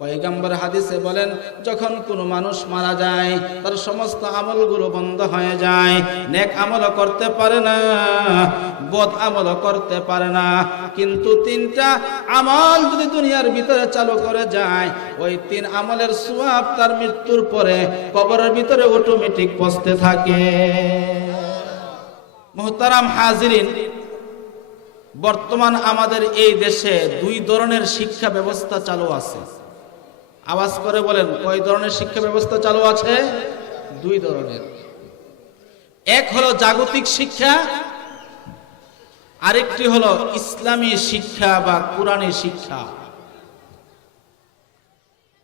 পয়গম্বর হাদিসে বলেন, যখন কোনো মানুষ মারা যায় তার সমস্ত আমলগুলো বন্ধ হয়ে যায়, নেক আমলও করতে পারে না, বদ আমলও করতে পারে না। কিন্তু তিনটা আমল যদি দুনিয়ার ভিতরে চালু করে যায়, ওই তিন আমলের সওয়াব তার মৃত্যুর পরে কবরের ভিতরে অটোমেটিক পৌঁছতে থাকে। মুহতারাম হাজিরিন, বর্তমান আমাদের এই দেশে দুই ধরনের শিক্ষা ব্যবস্থা চালু আছে। আওয়াজ করে বলেন, কয় ধরনের শিক্ষা ব্যবস্থা চালু আছে? দুই ধরনের। এক হলো জাগতিক শিক্ষা, আরেকটি হলো ইসলামী শিক্ষা বা কুরআনী শিক্ষা।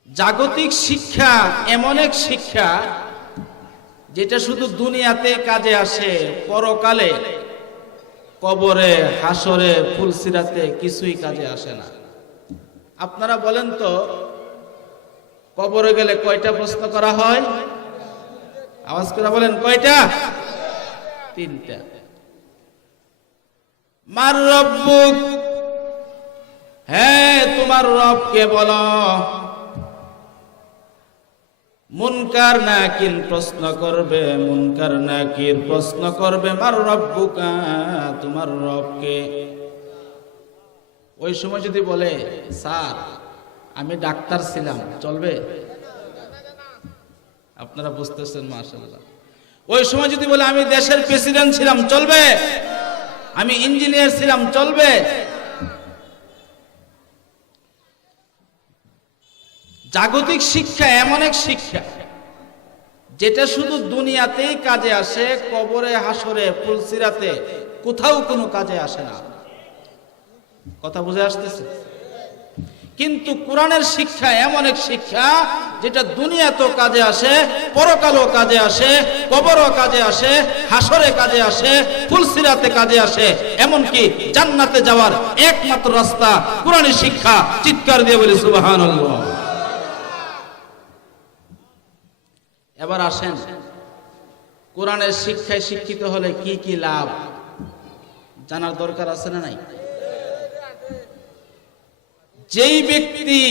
জাগতিক শিক্ষা এমন এক শিক্ষা যেটা শুধু দুনিয়াতে কাজে আসে, পরকালে কবরে, হাসরে, ফুলসিরাতে কিছুই কাজে আসে না। আপনারা বলেন তো, কবরে গেলে কয়টা প্রশ্ন করা হয়? আওয়াজ করে বলেন, কয়টা? তিনটা। মার রব্বুক, হ্যাঁ তোমার রবকে বলো। মুনকার নাকির প্রশ্ন করবে, মুনকার নাকির প্রশ্ন করবে, মার রব্বুকা, তোমার রবকে। ওই সময় যদি বলে, স্যার আমি ডাক্তার ছিলাম, চলবে? আপনারা বুঝতেছেন মাশাআল্লাহ। ওই সময় যদি বলে আমি দেশের প্রেসিডেন্ট ছিলাম, চলবে? আমি ইঞ্জিনিয়ার ছিলাম, চলবে? জাগতিক শিক্ষা এমন এক শিক্ষা যেটা শুধু দুনিয়াতেই কাজে আসে, কবরে, হাসরে, ফুলসিরাতে কোথাও কোনো কাজে আসে না। কথা বুঝে আসতেছে? কিন্তু কোরআনের শিক্ষা এমন এক শিক্ষা যেটা দুনিয়াতেও কাজে আসে, পরকালেও কাজে আসে, কবরও কাজে আসে, হাসরে কাজে আসে, ফুলসিরাতে কাজে আসে, এমনকি জান্নাতে যাওয়ার একমাত্র রাস্তা কোরআনী শিক্ষা। চিৎকার দিয়ে বলি সুবহানাল্লাহ। এবার আসেন, কোরআনের শিক্ষায় শিক্ষিত হলে কি কি লাভ জানার দরকার আছে না নাই? যেই ব্যক্তি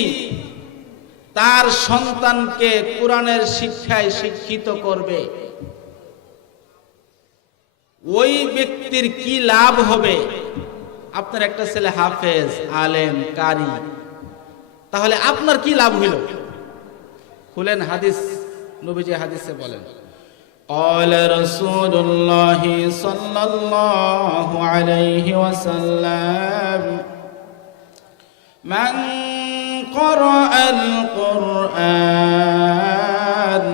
তার সন্তানকে কোরআনের শিক্ষায় শিক্ষিত করবে, ওই ব্যক্তির কি লাভ হবে? আপনার একটা ছেলে হাফেজ, আলেম, কারি, তাহলে আপনার কি লাভ হইল? খুলেন হাদিস, নবীজি হাদিসে বলেন, قال رسول الله صلى الله عليه وسلم من قرأ القرآن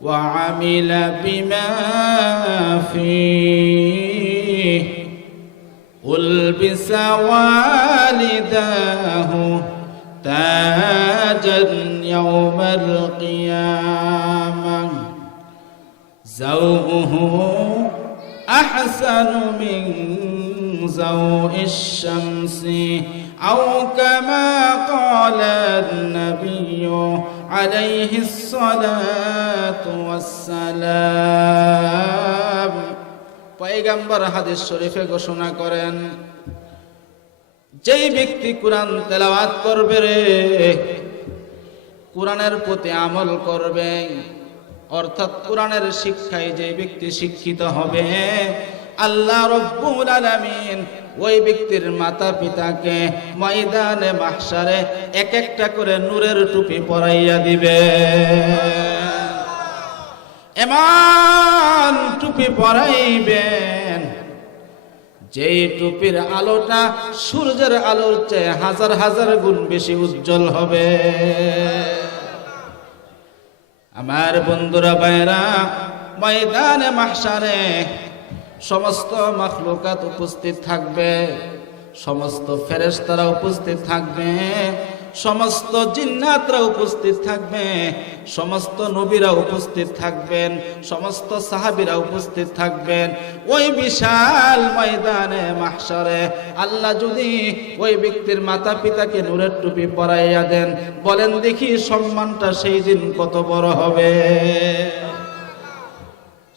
وعمل بما فيه ألبس والداه تاجا يوم القيامة زوجه أحسن من زوء الشمس أو كما قال النبي عليه الصلاة والسلام। পয়গম্বর হাদিস শরীফে ঘোষণা করেন, যেই ব্যক্তি কোরআন তেলাওয়াত করবে রে, কোরআনের প্রতি আমল করবে, অর্থাৎ কোরআনের শিক্ষায় যে ব্যক্তি শিক্ষিত হবে, আল্লাহ রব্বুল আলামিন ওই ব্যক্তির মাতা পিতাকে ময়দানে মাহশারে এক একটা করে নূরের টুপি পরাইয়া দিবে। এমন টুপি পরাইবেন যেই টুপির আলোটা সূর্যের আলোর চেয়ে হাজার হাজার গুণ বেশি উজ্জ্বল হবে। আমার বন্ধুরা, ভাইরা, ময়দানে মাহশারে সমস্ত মাখলুকাত উপস্থিত থাকবে, সমস্ত ফেরেশতারা উপস্থিত থাকবে, সমস্ত জিন্নাতরা উপস্থিত থাকবে, সমস্ত নবীরা উপস্থিত থাকবেন, সমস্ত সাহাবীরা উপস্থিত থাকবেন। ওই বিশাল ময়দানে মাহশারে আল্লাহ যদি ওই ব্যক্তির মাতা পিতাকে নূরের টুপি পরাইয়া দেন, বলেন দেখি সম্মানটা সেই দিন কত বড় হবে?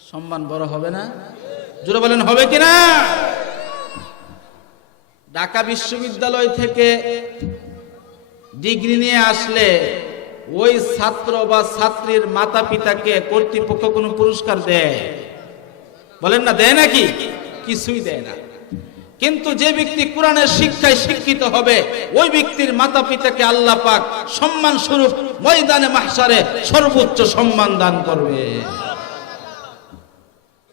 সম্মান বড় হবে না? জোরে বলেন, হবে কিনা? ঢাকা বিশ্ববিদ্যালয় থেকে ডিগ্রি নিয়ে আসলে ওই ছাত্র বা ছাত্রীর মাতা পিতাকে কর্তৃপক্ষ কোনো পুরস্কার দেয়? বলেন না, দেয় নাকি? কিছুই দেয় না। কিন্তু যে ব্যক্তি কোরআনের শিক্ষায় শিক্ষিত হবে, ওই ব্যক্তির মাতা পিতাকে আল্লাহ পাক সম্মান স্বরূপ ময়দানে মাহশারে সর্বোচ্চ সম্মান দান করবে।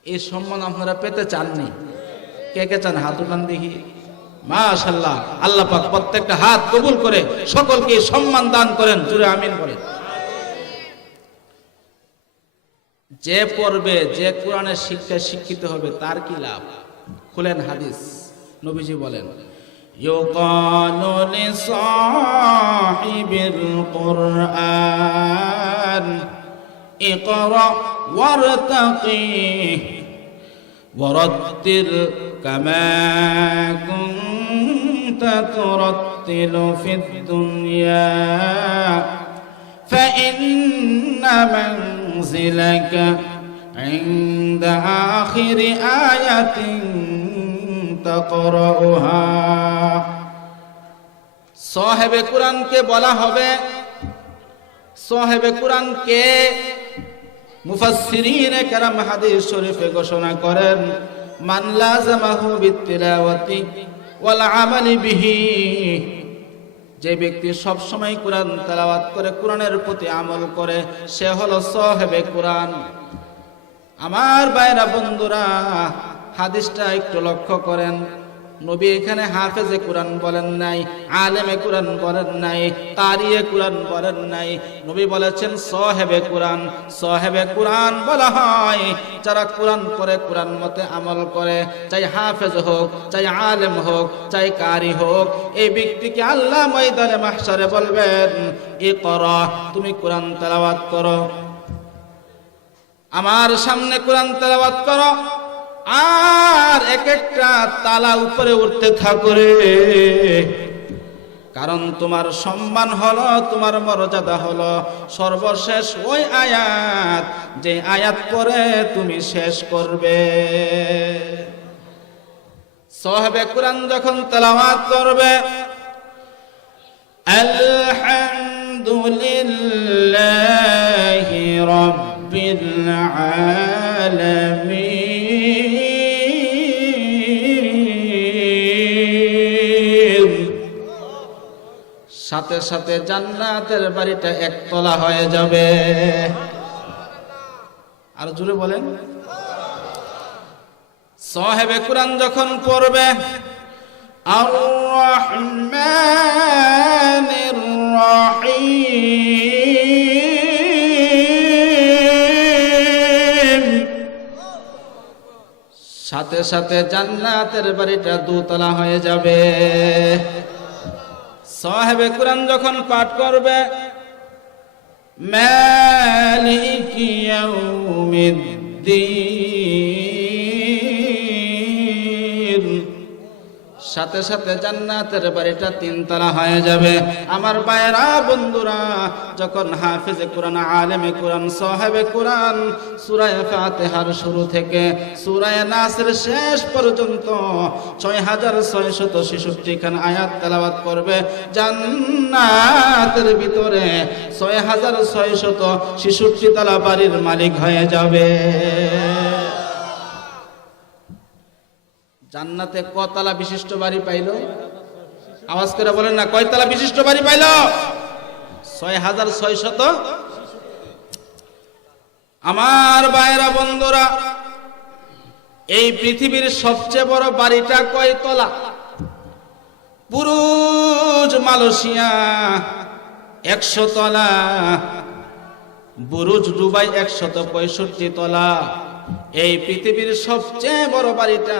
এই সম্মান আপনারা পেতে চাননি? কে কে চান? হাত উঠান দেখি। মাশাআল্লাহ, আল্লাহ পাক প্রত্যেকটা হাত কবুল করে সকলকে সম্মান দান করেন। জোরে আমিন বলেন। যে পড়বে, যে কোরআনের শিক্ষায় শিক্ষিত হবে, তার কি লাভ? খুলেন হাদিস, নবীজি বলেন, ইউকালু লিসাহিবিল কুরআন ইকরা ওয়ারতাকি ওয়ারাত্তিল কামা কুনতা তুরাত্তিলু ফিদ দুনিয়া ফাইন্না মানজিলাকা ইনদা আখিরি আয়াতিন তাকরাউহা। সাহেবে কুরআনকে বলা হবে, সাহেবে কুরআন কে? মুফাসসিরিনে কেরাম হাদিস শরীফে ঘোষণা করেন, মান লাযামাহু বিত্তিলাওয়াতি ওয়াল আমালি বিহি, যে ব্যক্তি সব সময় কুরআন তেলাওয়াত করে, কুরআনের প্রতি আমল করে, সে হলো সাহেবে কুরআন। আমার ভাইরা বন্ধুরা, হাদিসটা একটু লক্ষ্য করেন। নবী এখানে হাফেজে কুরআন বলেন নাই, আলেমে কুরআন বলেন নাই, কারিয়ে কুরআন বলেন নাই। নবী বলেছেন সাহেবে কুরআন। সাহেবে কুরআন বলা হয় যারা কুরআন পড়ে, কুরআন মতে আমল করে, চাই হাফেজ হোক, চাই আলেম হোক, চাই কারি হোক, এই ব্যক্তিকে আল্লাহ ময়দানে মাহশারে বলবেন, ইকরা, তুমি কুরআন তেলাওয়াত করো, আমার সামনে কুরআন তেলাওয়াত করো। আর এক একটা তালা উপরে উঠতে থাকো রে, কারণ তোমার সম্মান হলো, তোমার মর্যাদা হলো সর্বশেষ ওই আয়াত, যে আয়াত পরে তুমি শেষ করবে। সাহাবে কুরআন যখন তেলাওয়াত করবে, আলহামদুলিল্লাহি রাব্বিল আলামিন, সাথে সাথে জান্নাতের বাড়িটা একতলা হয়ে যাবে। আর জোরে বলেন। সাহেবে কুরআন যখন পড়বে, আর রহমানির রহিম, সাথে সাথে জান্নাতের বাড়িটা দোতলা হয়ে যাবে। সাহেবে কুরআন যখন পাঠ করবে, মালিকি ইয়াউমিদ্দিন, সাথে সাথে জান্নাতের বাড়িটা তিনতলা হয়ে যাবে। আমার ভাইরা বন্ধুরা, যখন হাফেজে কুরআন, আলেমে কুরআন, সাহেবে কুরআন সূরা ফাতিহার শুরু থেকে সূরা নাসের শেষ পর্যন্ত 6666 খান আয়াত তেলাওয়াত করবে, জান্নাতের ভিতরে 6666 তলা বাড়ির মালিক হয়ে যাবে। জান্নাতে কতলা বিশিষ্ট বাড়ি পাইল? আওয়াজ করে বলেন না, কয়তলা বিশিষ্ট বাড়ি পাইল? 6600। আমার ভাইরা বন্ধুরা, এই পৃথিবীর সবচেয়ে বড় বাড়িটা কয়তলা? বুরুজ মালয়েশিয়া 100 তলা, বুরুজ দুবাই 165 তলা। এই পৃথিবীর সবচেয়ে বড় বাড়িটা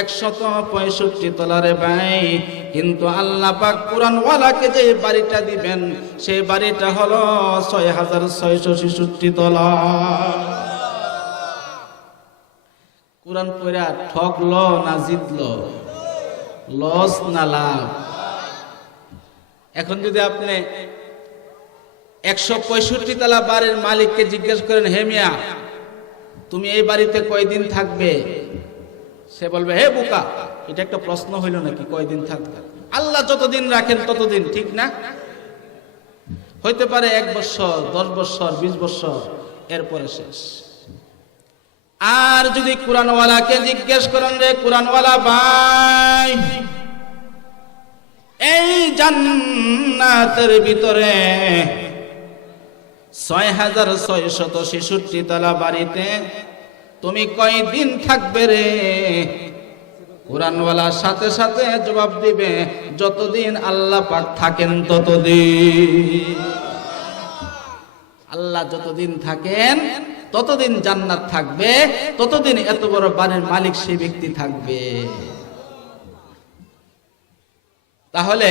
165 তলারে ভাই। কিন্তু আল্লাহ পাক কুরআনওয়ালাকে যে বাড়িটা দিবেন, সেই বাড়িটা হলো 6666 তলা। কুরআন পড়া ঠকলো না জিতলো? লস না লাভ? এখন যদি আপনি 165 তলা বাড়ির মালিককে জিজ্ঞেস করেন, হে মিয়া, তুমি এই বাড়িতে কয়দিন থাকবে? সে বলবে, হে বোকা, এটা একটা প্রশ্ন হইল নাকি? কয়দিন থাকবে? আল্লাহ যতদিন রাখেন ততদিন, ঠিক না? হইতে পারে 1 বছর, 10 বছর, 20 বছর, এরপরে শেষ। আর যদি কোরআনওয়ালাকে জিজ্ঞেস করেন, রে কোরআনওয়ালা ভাই, এই জান্নাতের ভিতরে 6666 তলা বাড়িতে তুমি কয়দিন থাকবে রে? কোরআনওয়ালার সাথে সাথে জবাব দিবে, যতদিন আল্লাহ পাক থাকেন ততদিন। আল্লাহ যতদিন থাকেন ততদিন জান্নাত থাকবে, ততদিন এত বড় বাড়ির মালিক সেই ব্যক্তি থাকবে। তাহলে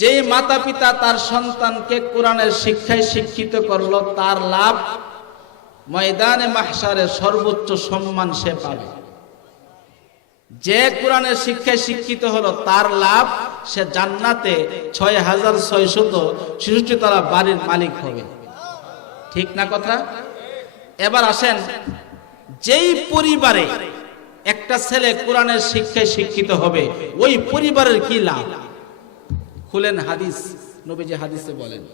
যে মাতা পিতা তার সন্তানকে কোরআনের শিক্ষায় শিক্ষিত করলো, তার লাভ ময়দানে মাহশারে সর্বোচ্চ সম্মান সে পাবে। যে কোরআনের শিক্ষায় শিক্ষিত হলো, তার লাভ সে জান্নাতে 6666 তলা বাড়ির মালিক হবে। ঠিক না কথা? এবার আসেন, যেই পরিবারে একটা ছেলে কোরআনের শিক্ষায় শিক্ষিত হবে, ওই পরিবারের কি লাভ? খুলেন হাদিস, নবীজি হাদিসে বলেন,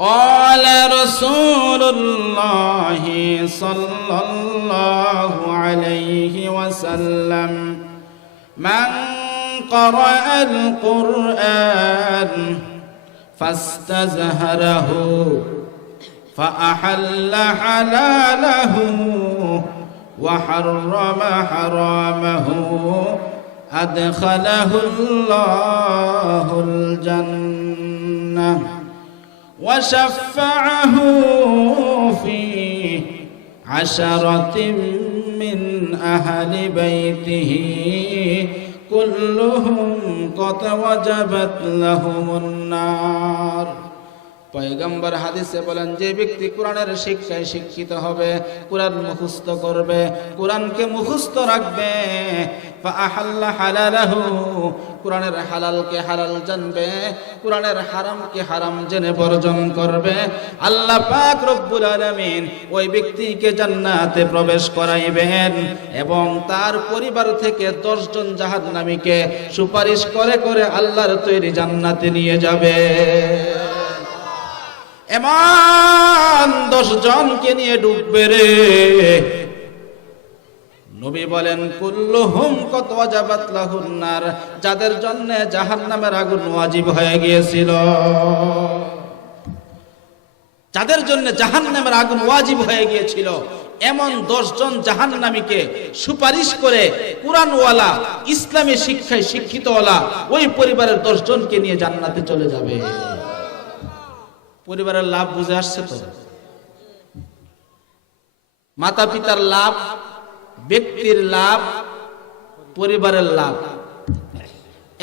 قال رسول الله صلى الله عليه وسلم من قرأ القرآن فاستزهره فأحل حلاله وحرم حرامه أدخله الله الجنة وشفعه في 10 من أهل بيته كلهم قد وجبت لهم النار। পয়গম্বর হাদিসে বলেন, যে ব্যক্তি কোরআনের শিক্ষায় শিক্ষিত হবে, কোরআন মুখস্থ করবে, কোরআনকে মুখস্থ রাখবে, ফাআহাল্লা হালালাহু, কোরআনের হালালকে হালাল জানবে, কোরআনের হারামকে হারাম জেনে বর্জন করবে, আল্লাহ পাক রব্বুল আলামিন ওই ব্যক্তিকে জান্নাতে প্রবেশ করাইবেন এবং তার পরিবার থেকে 10 জন জাহান্নামীকে সুপারিশ করে করে আল্লাহর তৈরি জান্নাতে নিয়ে যাবে। এমন 10 জনকে নিয়ে ডুববে রে। নবী বলেন, কুল্লুহুম কত ওয়াজাবাত লাহুন নার, যাদের জন্য জাহান্নামের আগুন ওয়াজিব হয়ে গিয়েছিল, যাদের জন্য জাহান্নামের আগুন ওয়াজিব হয়ে গিয়েছিল, এমন 10 জন জাহান্নামীকে সুপারিশ করে কুরআনওয়ালা, ইসলামী শিক্ষায় শিক্ষিতওয়ালা ওই পরিবারের 10 জনকে নিয়ে জান্নাতে চলে যাবে। পরিবারের লাভ বুঝে আসছে তো? মাতা পিতার লাভ, ব্যক্তির লাভ, পরিবারের লাভ।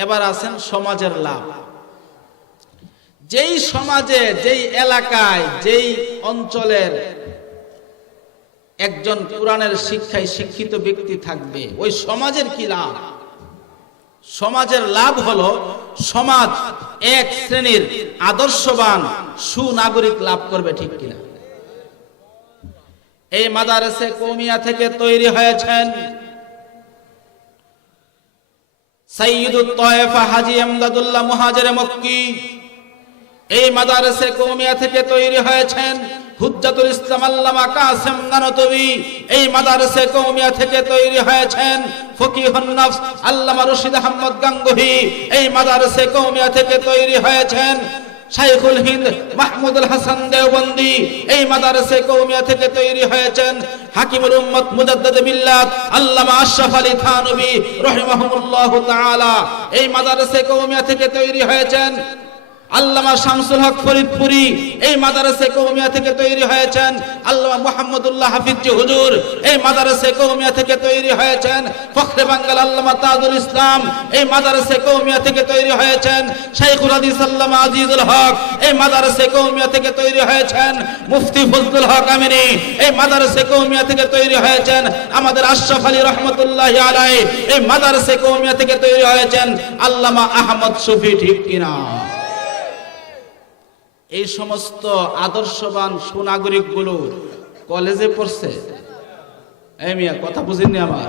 এবার আছেন সমাজের লাভ। যেই সমাজে, যেই এলাকায়, যেই অঞ্চলের একজন কোরআনের শিক্ষায় শিক্ষিত ব্যক্তি থাকবে, ওই সমাজের কি লাভ? সমাজের লাভ হলো, সমাজ এক শ্রেণীর আদর্শবান সুনাগরিক লাভ করবে। ঠিক কিনা? এই মাদারসে কওমিয়া থেকে তৈরি হয়েছেন সাইয়্যিদুত তায়েফা হাজী আমদাদুল্লাহ মুহাজিরে মক্কি। এই মাদারসে কওমিয়া থেকে তৈরি হয়েছেন হুজ্জাতুল ইসলাম আল্লামা কাসেম নানতবী। এই মাদারসে কওমিয়া থেকে তৈরি হয়েছেন ফকিহুন নফস আল্লামা রশিদ আহমদ গাঙ্গুহি। এই মাদারসে কওমিয়া থেকে তৈরি হয়েছেন শাইখুল হিন্দ মাহমুদুল হাসান দেওবন্দি। এই মাদারসে কওমিয়া থেকে তৈরি হয়েছেন হাকিমুল উম্মত মুজাদ্দিদ মিল্লাত আল্লামা আশরাফ আলী থানভী রাহিমাহুল্লাহ তাআলা। এই মাদারসে কওমিয়া থেকে তৈরি হয়েছেন আল্লামা শামসুল হক ফরিদপুরি। এই মাদারসে কওমিয়া থেকে তৈরি হয়েছেন আল্লামা মুহাম্মদুল্লাহ হাফিজি হুজুর। এই মাদারসে কওমিয়া থেকে তৈরি হয়েছেন ফখরে বাঙ্গাল আল্লামা তাজুল ইসলাম। এই মাদারসে কওমিয়া থেকে তৈরি হয়েছেন শাইখুল হাদিস আল্লামা আজিজুল হক। এই মাদারসে কওমিয়া থেকে তৈরি হয়েছেন মুফতি ফজলুল হক আমিনী। এই মাদারসে কওমিয়া থেকে তৈরি হয়েছেন আমাদের আশরাফ আলী রহমাতুল্লাহি আলাইহি। এই মাদারসে কওমিয়া থেকে তৈরি হয়েছেন আল্লামা আহমদ শফি। ঠিক কিনা? এই সমস্ত আদর্শবান সুনাগরিক গুলো কলেজে পড়ছে। এই মিয়া কথা বুঝেননি আমার?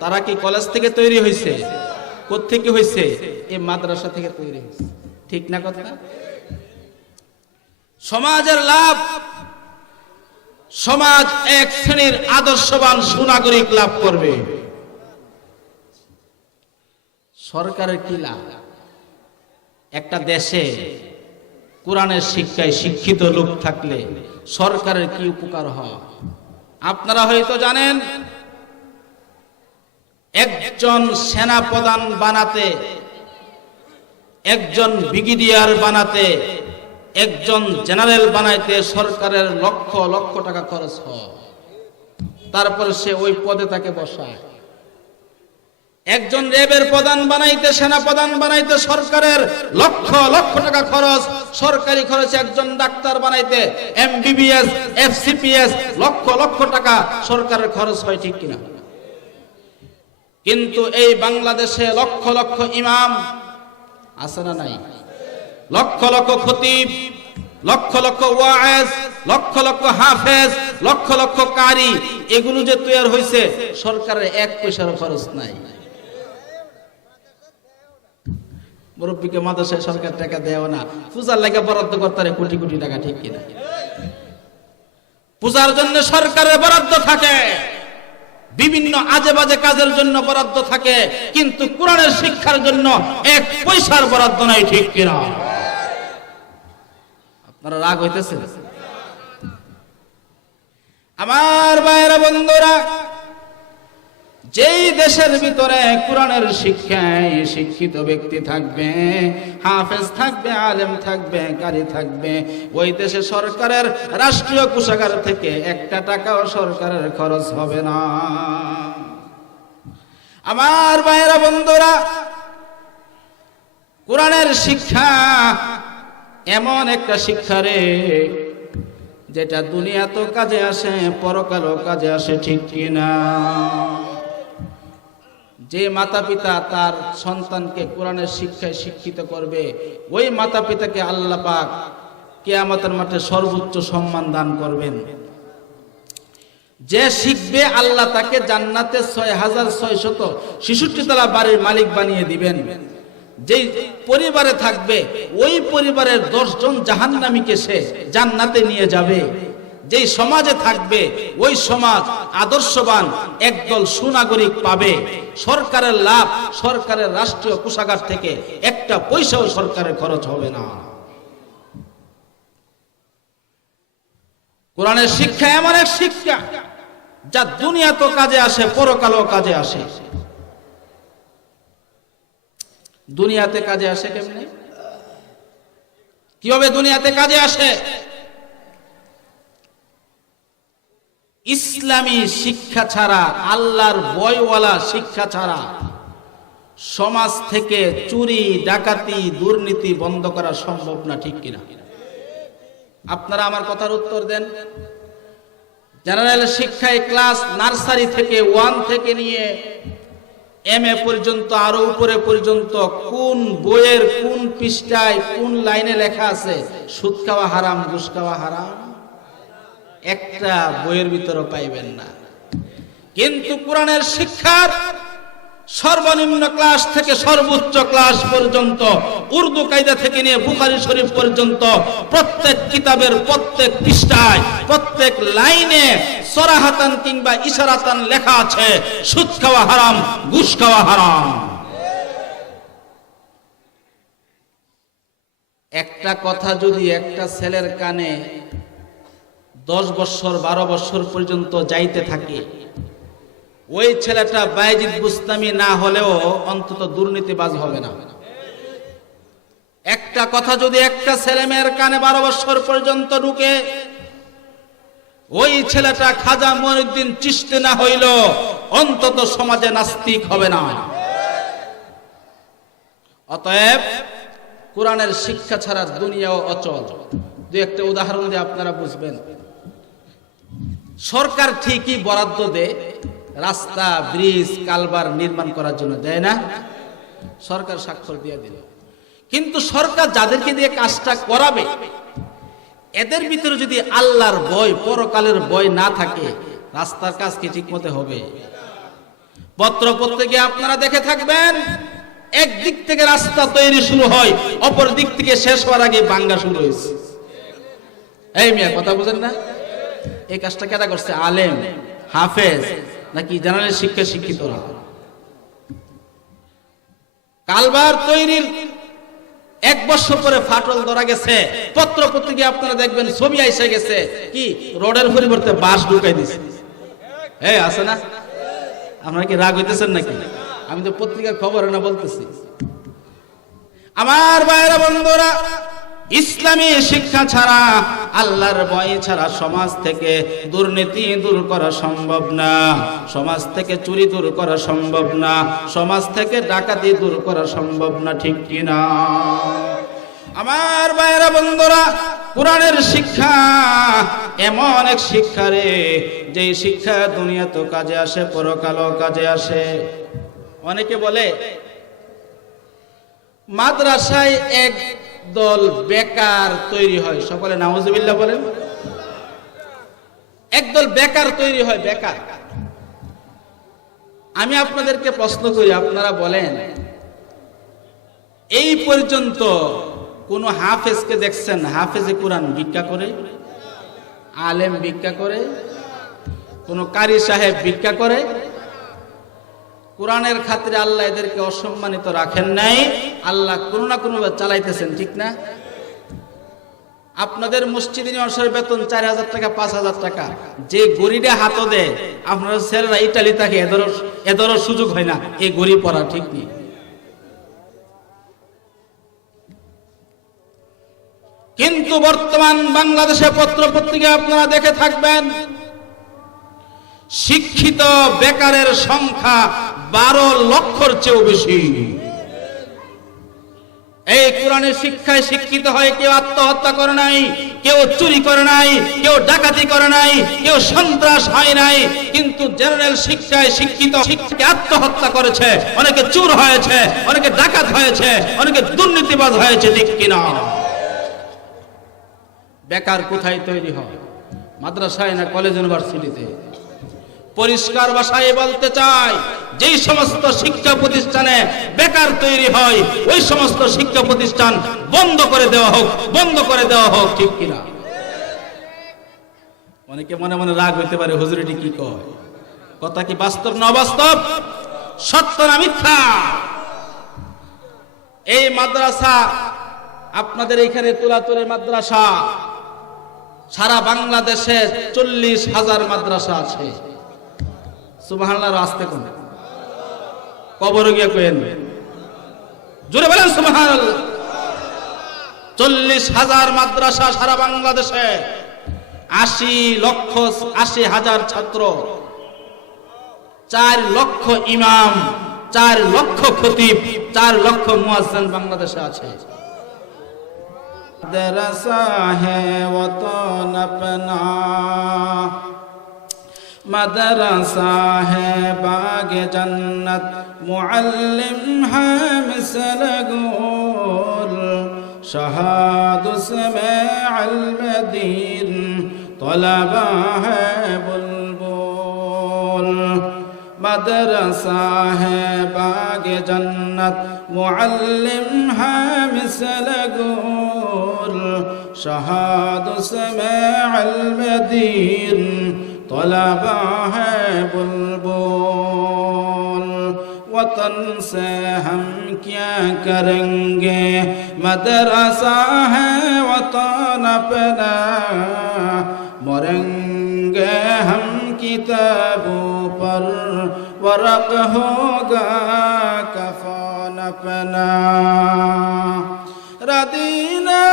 তারা কি কলেজ থেকে তৈরি হয়েছে? কোত্থেকে হয়েছে? এই মাদ্রাসা থেকে তৈরি হয়েছে। ঠিক না কথা? সমাজের লাভ, সমাজ এক শ্রেণীর আদর্শবান সুনাগরিক লাভ করবে। সরকারের কি লাভ? একটা দেশে কোরআনের শিক্ষায় শিক্ষিত লোক থাকলে সরকারের কি উপকার হয় আপনারা হয়তো জানেন। একজন সেনা প্রধান বানাতে, একজন ব্রিগেডিয়ার বানাতে, একজন জেনারেল বানাইতে সরকারের লক্ষ লক্ষ টাকা খরচ হয়। তারপর সে ওই পদে তাকে বসায়। একজন র্যাবের প্রধান বানাইতে, সেনা প্রধান বানাইতে সরকারের লক্ষ লক্ষ টাকা খরচ। সরকারি খরচ একজন ডাক্তার বানাইতে, এমবিবিএস, এফসিপিএস, লক্ষ লক্ষ টাকা সরকারের খরচ হয়, ঠিক কিনা? কিন্তু এই বাংলাদেশে লক্ষ লক্ষ ইমাম আছে না নাই? লক্ষ লক্ষ খতিব, লক্ষ লক্ষ ওয়াইজ, লক্ষ লক্ষ হাফেজ, লক্ষ লক্ষ কারি, এগুলো যে তৈরি হয়েছে সরকারের এক পয়সার খরচ নাই। মুরব্বীকে মাদ্রাসায় সরকার টাকা দেয় না, পূজার লাগে বরাদ্দ করতে কোটি কোটি টাকা, ঠিক কিনা? পূজার জন্য সরকারের বরাদ্দ থাকে, বিভিন্ন আজে বাজে কাজের জন্য বরাদ্দ থাকে, কিন্তু কোরআনের শিক্ষার জন্য এক পয়সার বরাদ্দ নাই, ঠিক কিনা? আপনারা রাগ হইতেছে? আমার ভাইয়েরা বন্ধুরা, যেই দেশের ভিতরে কোরআনের শিক্ষায় শিক্ষিত ব্যক্তি থাকবে, হাফেজ থাকবে, আলেম থাকবে, কারি থাকবে, ওই দেশে সরকারের রাষ্ট্রীয় কোষাগার থেকে একটা টাকাও সরকারের খরচ হবে না। আমার ভাইয়েরা বন্ধুরা, কোরআনের শিক্ষা এমন একটা শিক্ষা রে, যেটা দুনিয়াতেও কাজে আসে, পরকালেও কাজে আসে, ঠিক কিনা? যে মাতা পিতা তার সন্তানকে কোরআনের শিক্ষায় শিক্ষিত করবে, ওই মাতা পিতাকে আল্লাহ পাক কিয়ামতের মাঠে সর্বোচ্চ সম্মান দান করবেন। যে শিখবে আল্লাহ তাকে জান্নাতে 6666 তলা বাড়ির মালিক বানিয়ে দিবেন। যেই পরিবারে থাকবে ওই পরিবারের 10 জন জাহান্নামীকে সে জান্নাতে নিয়ে যাবে। যেই সমাজে থাকবে ওই সমাজ আদর্শবান একদল সুনাগরিক পাবে। সরকারের লাভ, সরকারের রাষ্ট্রীয় কোষাগার থেকে একটা পয়সাও সরকারের খরচ হবে না। কোরআনের শিক্ষা এমন এক শিক্ষা যা দুনিয়াতেও কাজে আসে, পরকালেও কাজে আসে। দুনিয়াতে কাজে আসে কেমনে? কিভাবে দুনিয়াতে কাজে আসে? ইসলামী শিক্ষা ছাড়া, আল্লাহর ভয়ওয়ালা শিক্ষা ছাড়া সমাজ থেকে চুরি, ডাকাতি, দুর্নীতি বন্ধ করা সম্ভব না, ঠিক কিনা? আপনারা আমার কথার উত্তর দেন। জেনারেল শিক্ষায় ক্লাস নার্সারি থেকে 1 থেকে নিয়ে MA পর্যন্ত, আরো উপরে পর্যন্ত কোন বইয়ের কোন পৃষ্ঠায় কোন লাইনে লেখা আছে সুদ খাওয়া হারাম, ঘুষ খাওয়া হারাম? একটা বইয়ের ভিতরে পাইবেন না। কিন্তু কোরআনের শিক্ষার সর্বনিম্ন ক্লাস থেকে সর্বোচ্চ ক্লাস পর্যন্ত, উর্দু কায়দা থেকে নিয়ে বুখারী শরীফ পর্যন্ত প্রত্যেক কিতাবের প্রত্যেক পৃষ্ঠায়, প্রত্যেক লাইনে সরাহাতান কিংবা ইশারাতান লেখা আছে সুদ খাওয়া হারাম, ঘুষ খাওয়া হারাম। একটা কথা যদি একটা ছেলের কানে 10 বছর 12 বছর পর্যন্ত যাইতে থাকে, ওই ছেলেটা বায়েজিদ বুস্তামি না হলেও অন্তত দুর্নীতিবাজ হবে না। একটা কথা যদি একটা ছেলে মেয়ের কানে 12 বছর পর্যন্ত ঢুকে, ওই ছেলেটা খাজা মঈনুদ্দিন চিশতি না হইল অন্তত সমাজে নাস্তিক হবে না। অতএব কোরআনের শিক্ষা ছাড়া দুনিয়াও অচল। দুই একটা উদাহরণ দিয়ে আপনারা বুঝবেন। সরকার ঠিকই বরাদ্দ দেয়, রাস্তা, ব্রিজ, কালভার নির্মাণ করার জন্য দেয় না? সরকার স্বাক্ষর দিয়ে দিল। কিন্তু সরকার যাদেরকে দিয়ে কাজটা করাবে, এদের ভিতরে যদি আল্লাহর ভয়, পরকালের ভয় না থাকে, রাস্তার কাজ কি ঠিক মতো হবে? পত্র পত্রিকা আপনারা দেখে থাকবেন, একদিক থেকে রাস্তা তৈরি শুরু হয়, অপর দিক থেকে শেষ হওয়ার আগে ভাঙা শুরু হয়েছে। এই মিয়া কথা বুঝেন না? এই কাজটা কেটা করছে? আলেম, হাফেজ নাকি জেনারেল শিক্ষা শিক্ষিতরা? কালবার তৈরির 1 বছর পরে ফাটল ধরা গেছে, পত্র পত্রিকা আপনারা দেখবেন ছবি আইসা গেছে, কি রোডের পরিবর্তে বাঁশ ঢুকাই দিছে। এই আছে না? আপনারা কি রাগ হইতেছেন নাকি? আমি তো পত্রিকার খবর না বলতেছি। আমার ভাইরা বন্ধুরা, ইসলামী শিক্ষা ছাড়া, আল্লাহর ভয় ছাড়া সমাজ থেকে দুর্নীতি দূর করা সম্ভব না, সমাজ থেকে চুরি দূর করা সম্ভব না, সমাজ থেকে ডাকাতি দূর করা সম্ভব না, ঠিক কিনা? আমার ভাইরা বন্ধুরা, কোরআনের শিক্ষা এমন এক শিক্ষা রে, যে শিক্ষা দুনিয়াতে কাজে আসে, পরকালও কাজে আসে। অনেকে বলে মাদ্রাসায় এক দল বেকার তৈরি হয়, সকলে নাউজুবিল্লাহ বলেন। একদল বেকার তৈরি হয়, বেকার। আমি আপনাদেরকে প্রশ্ন করি, আপনারা বলেন, এই পর্যন্ত কোন হাফেজকে দেখছেন হাফেজে কোরআন ভিক্ষা করে? আলেম ভিক্ষা করে? কোন কারি সাহেব ভিক্ষা করে? কোরআনের খাতিরে আল্লাহ এদেরকে অসম্মানিত রাখেন নাই, আল্লাহ কোনো না কোনো ভাবে চালাইতেছেন, ঠিক না? আপনাদের মসজিদে নিয়মের বেতন 4000 টাকা, 5000 টাকা। যে গরিবে হাত দেয়, আপনারা ছেলেরা ইটালি থাকে, এদেরও সুযোগ হয় না এই গরিব পড়া, ঠিক নেই? কিন্তু বর্তমান বাংলাদেশে পত্র পত্রিকা আপনারা দেখে থাকবেন, শিক্ষিত বেকারের সংখ্যা 12 লক্ষর চেয়েও বেশি। এই কোরআনের শিক্ষায় শিক্ষিত হয়ে কেউ আত্মহত্যা করে নাই, কেউ চুরি করে নাই, কেউ ডাকাতি করে নাই, কেউ সন্ত্রাস হয় নাই, কিন্তু জেনারেল শিক্ষায় শিক্ষিত শিক্ষাকে আত্মহত্যা করেছে, অনেকে চোর হয়েছে, অনেকে ডাকাত হয়েছে, অনেকে দুর্নীতিবাজ হয়েছে, ঠিক কিনা? বেকার কোথায় তৈরি হয়? মাদ্রাসায় না কলেজ ইউনিভার্সিটিতে? পরিষ্কার ভাষায় বলতে চাই, যেই সমস্ত শিক্ষা প্রতিষ্ঠানে বেকার তৈরি হয়, ওই সমস্ত শিক্ষা প্রতিষ্ঠান বন্ধ করে দেওয়া হোক, বন্ধ করে দেওয়া হোক, ঠিক কিনা? অনেকে মনে মনে রাগ হইতে পারে, হুজুরিটি কি কয়? কথা কি বাস্তব না অবাস্তব? সত্য না মিথ্যা? এই মাদ্রাসা, আপনাদের এখানে তুলাতুলি মাদ্রাসা, সারা বাংলাদেশে 40,000 মাদ্রাসা আছে। সুবহানাল্লাহ, আসতে কোন কবর গিয়ে কইেন, জোরে বলেন সুবহানাল্লাহ। 40,000 মাদ্রাসা সারা বাংলাদেশে, 80,000 ছাত্র, 4 লক্ষ ইমাম, 4 লক্ষ খতিব, 4 লক্ষ মুয়াজ্জিন বাংলাদেশে আছে। মাদ্রাসা হ্যায় ওয়াতন আপনা, मदरसा है बागे जन्नत, मुअल्लिम है मिसल गुल, शहादत में इल्म दीन, तलबा है बुलबुल। मदरसा है बागे जन्नत, मुअल्लिम है मिसल गुल, शहादत में इल्म दीन, तलबा है बुलबुल। वतन से हम क्या करेंगे, मदरसा है वतन अपना, मरेंगे हम किताबों पर, वरक होगा कफन अपना। रदीना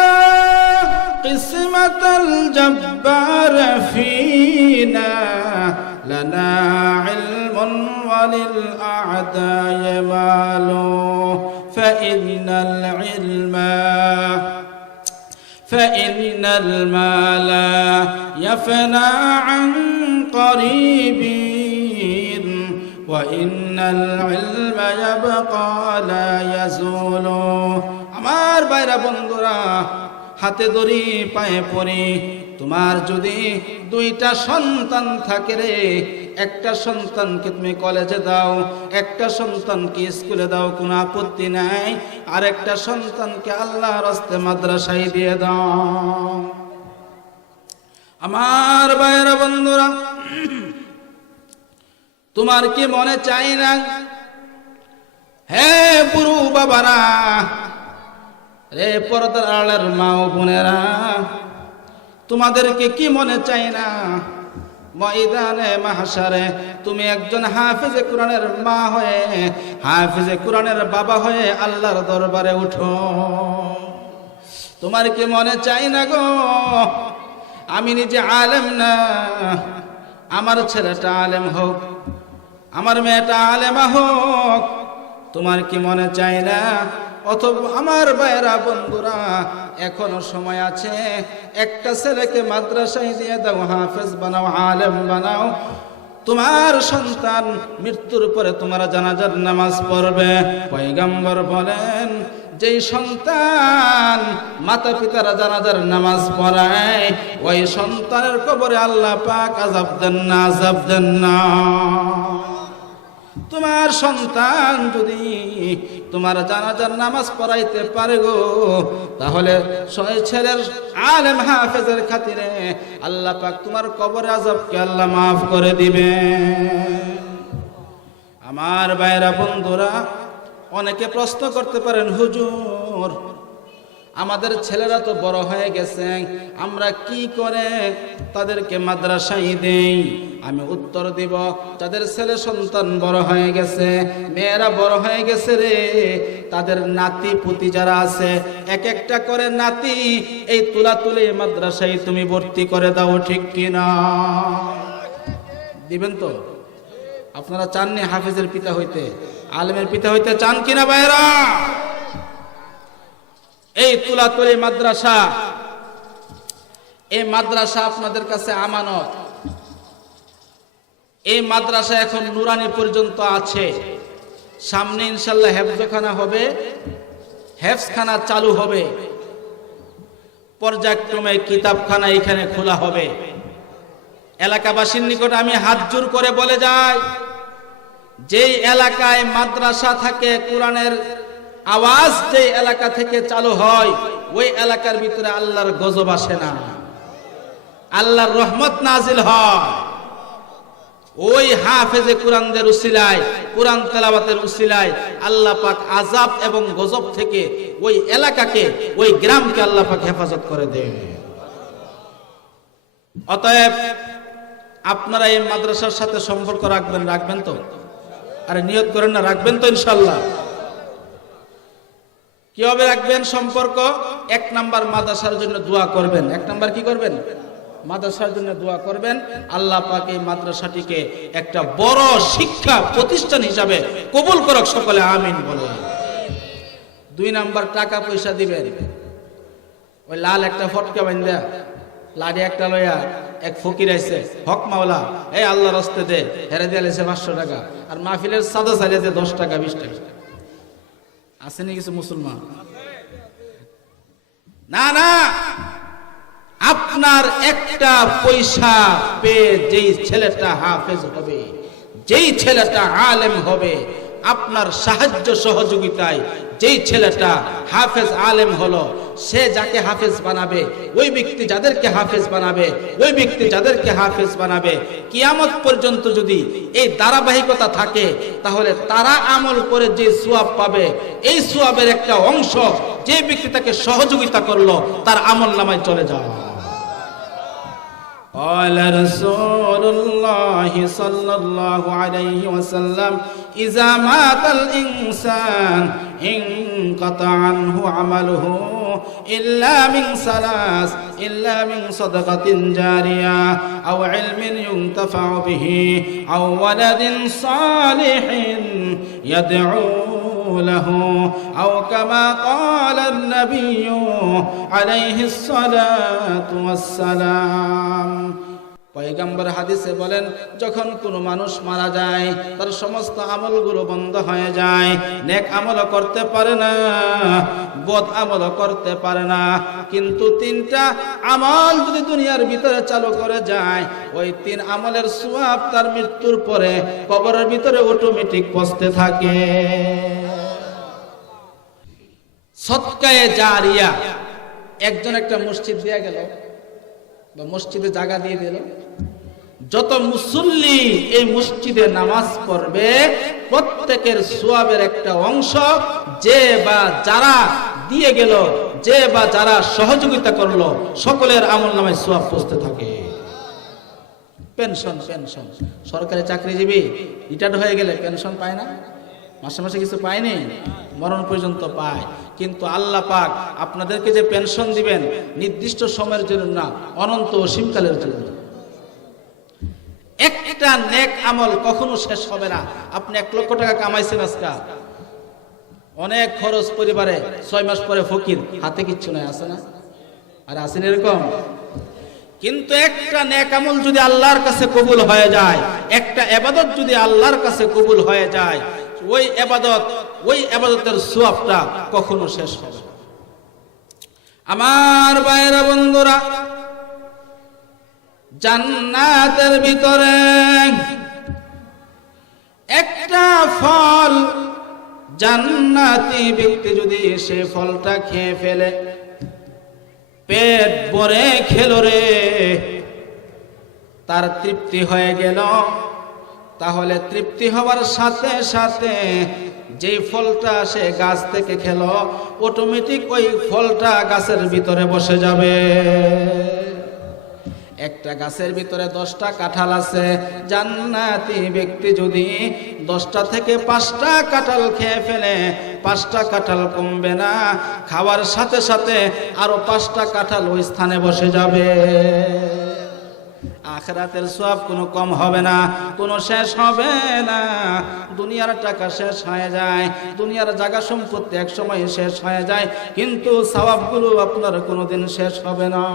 قسمة الجبار فينا، لنا علم وللأعداء مال، فإن المال يفنى عن قريب، وإن العلم يبقى لا يزول। আমার ভাইরা বন্ধুরা, হাতে ধরি পায়ে পড়ি, তোমার যদি 2টা সন্তান থাকে রে, একটা সন্তানকে তুমি কলেজে দাও, একটা সন্তানকে স্কুলে দাও, কোনো আপত্তি নাই, আর একটা সন্তানকে আল্লাহর রাস্তায় মাদ্রাসায় দিয়ে দাও। আমার ভাইয়েরা বন্ধুরা, তোমার কি মনে চাই না? হে পুরু বাবারা, রে পর্দার আড়ালের মা ও বোনেরা, তোমাদেরকে কি মনে চাই না ময়দানে মাহশারে তুমি একজন হাফেজে কোরআনের মা হয়ে, হাফেজে কোরআনের বাবা হয়ে আল্লাহর দরবারে উঠো? তোমার কি মনে চাই না গো আমি নিজে আলেম না, আমার ছেলেটা আলেম হোক, আমার মেয়েটা আলেমা হোক? তোমার কি মনে চাই না? অথবা আমার ভাইয়েরা বন্ধুরা, এখনো সময় আছে, একটা ছেলেকে মাদ্রাসায় দিয়ে দাও, হাফেজ বানাও, আলেম বানাও। তোমার সন্তান মৃত্যুর পরে তোমার জানাজার নামাজ পড়বে। পয়গম্বর বলেন, যেই সন্তান মাতা পিতারা জানাজার নামাজ পড়ায়, ওই সন্তানের কবরে আল্লাহ পাক আযাব দেন না, আযাব দেন না। তোমার সন্তান যদি তোমার জানাজার নামাজ পড়াইতে পারে গো, তাহলে ছেলের আলেম হাফেজের খাতিরে আল্লাহ পাক তোমার কবরে আযাবকে আল্লাহ মাফ করে দিবে। আমার ভাইরা বন্ধুরা, অনেকে প্রশ্ন করতে পারেন, হুজুর আমাদের ছেলেরা তো বড় হয়ে গেছে, আমরা কি করে তাদেরকে মাদ্রাসায় দেই? আমি উত্তর দিব, তাদের ছেলে সন্তান বড় হয়ে গেছে, মেয়েরা বড় হয়ে গেছে রে, তাদের নাতি পুতি যারা আছে, এক একটা করে নাতি এই তুলে মাদ্রাসায় তুমি ভর্তি করে দাও, ঠিক কিনা? দিবেন তো? আপনারা চাননি হাফেজের পিতা হইতে, আলেমের পিতা হইতে চান কিনা ভাইরা? এই তুলাতুলি মাদ্রাসা, এই মাদ্রাসা আপনাদের কাছে আমানত। এই মাদ্রাসা এখন নুরানি পর্যন্ত আছে, সামনে ইনশাল্লাহ হেফজখানা হবে, হেফজখানা চালু হবে, পর্যায়ক্রমে কিতাবখানা এখানে খোলা হবে। এলাকাবাসীর নিকট আমি হাত জোর করে বলে যাই, যেই এলাকায় মাদ্রাসা থাকে, কোরআনের আওয়াজ যে এলাকা থেকে চালু হয়, ওই এলাকার ভিতরে আল্লাহর গজব আসে না, আল্লাহর রহমত নাজিল হয়। ওই হাফেজে কোরআনদের উসিলায়, কোরআন তেলাওয়াতের উসিলায় আল্লাহ পাক আযাব এবং গজব থেকে ওই এলাকাকে, ওই গ্রামকে আল্লাহ পাক হেফাজত করে দেন। অতএব আপনারা এই মাদ্রাসার সাথে সম্পর্ক রাখবেন, রাখবেন তো? আরে নিয়ত করেন না, রাখবেন তো ইনশাআল্লাহ? কিভাবে রাখবেন সম্পর্ক? এক নাম্বার মাদ্রাসার জন্য দোয়া করবেন। এক নাম্বার কি করবেন? মাদ্রাসার জন্য দোয়া করবেন, আল্লাহ পাক এই মাদ্রাসাটিকে একটা বড় শিক্ষা প্রতিষ্ঠান হিসাবে কবুল করুক, সকলে আমিন বলে। দুই নাম্বার টাকা পয়সা দিবেন। ওই লাল একটা ফটকা বান্ধা, লাড়ি একটা লইয়া এক ফকির আইছে, হক মাওলা এই আল্লাহর রাস্তে দে, হেরে দিয়ে 500 টাকা, আর মাহফিলের সাদা চালিয়ে 10 টাকা 20 টাকা। আসেনি কিছু মুসলমান? না না, আপনার একটা পয়সা পেয়ে যেই ছেলেটা হাফেজ হবে, যেই ছেলেটা আলেম হবে, আপনার সাহায্য সহযোগিতায় যেই ছেলেটা হাফেজ আলেম হলো, সে যাকে হাফেজ বানাবে, ওই ব্যক্তি যাদেরকে হাফেজ বানাবে, ওই ব্যক্তি যাদেরকে হাফেজ বানাবে, কিয়ামত পর্যন্ত যদি এই ধারাবাহিকতা থাকে, তাহলে তারা আমল করে যে সওয়াব পাবে, এই সওয়াবের একটা অংশ যে ব্যক্তি তাকে সহযোগিতা করলো তার আমল নামায় চলে যায়। قال رسول الله صلى الله عليه وسلم إذا مات الإنسان انقطع عنه عمله إلا من ثلاث، إلا من صدقة جارية أو علم ينتفع به أو ولد صالح يدعو له أو كما قال النبي عليه الصلاة والسلام। পয়গম্বর হাদিসে বলেন, যখন কোনো মানুষ মারা যায়, তার সমস্ত আমলগুলো বন্ধ হয়ে যায়, নেক আমল করতে পারে না, বদ আমল করতে পারে না, কিন্তু 3টা আমল যদি দুনিয়ার ভিতরে চালু করে যায়, ওই 3 আমলের সওয়াব তার মৃত্যুর পরে কবরের ভিতরে অটোমেটিক পৌঁছতে থাকে। সদকায়ে জারিয়া, একজন একটা মসজিদ দিয়ে গেল, বা মসজিদে জায়গা দিয়ে দিল। যত মুসল্লি এই মসজিদে নামাজ পড়বে প্রত্যেকের সওয়াবের একটা অংশ যে বা যারা দিয়ে গেল, যে বা যারা সহযোগিতা করলো, সকলের আমলনামায় সওয়াব পৌঁছতে থাকে। পেনশন পেনশন সরকারি চাকরিজীবী রিটায়ার্ড হয়ে গেলে পেনশন পায় না, মাসে মাসে কিছু পায়নি, মরণ পর্যন্ত পায়। কিন্তু আল্লাহ পাক আপনাদেরকে যে পেনশন দিবেন নির্দিষ্ট সময়ের জন্য না, অনন্ত অসীমকালের জন্য। একটা নেক আমল কখনো শেষ হবে না। আপনি 1 লক্ষ টাকা কামাইছেন আজকে, অনেক খরচ পরিবারে, 6 মাস পরে ফকির, হাতে কিচ্ছু নাই, আছে না? আর আছেন এরকম? কিন্তু একটা নেক আমল যদি আল্লাহর কাছে কবুল হয়ে যায়, একটা ইবাদত যদি আল্লাহর কাছে কবুল হয়ে যায়, ওই ইবাদতের সওয়াবটা কখনো শেষ হবে না। আমার ভাইরা বন্ধুরা, জান্নাতের ভিতরে একটা ফল, জান্নাতি ব্যক্তি যদি সে ফলটা খেয়ে ফেলে, পেট ভরে খেলো রে, তার তৃপ্তি হয়ে গেল, তাহলে তৃপ্তি হওয়ার সাথে সাথে যে ফলটা সে গাছ থেকে খেলো, অটোমেটিক ওই ফলটা গাছের ভিতরে বসে যাবে। একটা গাছের ভিতরে 10টা কাঁঠাল আছে, জান্নাতি ব্যক্তি যদি 10টা থেকে 5টা কাঁঠাল খেয়ে ফেলে, 5টা কাঁঠাল কমবে না, খাওয়ার সাথে সাথে আরো 5টা কাঁঠাল ওই স্থানে বসে যাবে। আখিরাতের সওয়াব কোনো কম হবে না, কোনো শেষ হবে না। দুনিয়ার টাকা শেষ হয়ে যায়, দুনিয়ার জায়গা সম্পত্তি এক সময় শেষ হয়ে যায়, কিন্তু সওয়াবগুলো আপনার কোনোদিন শেষ হবে না।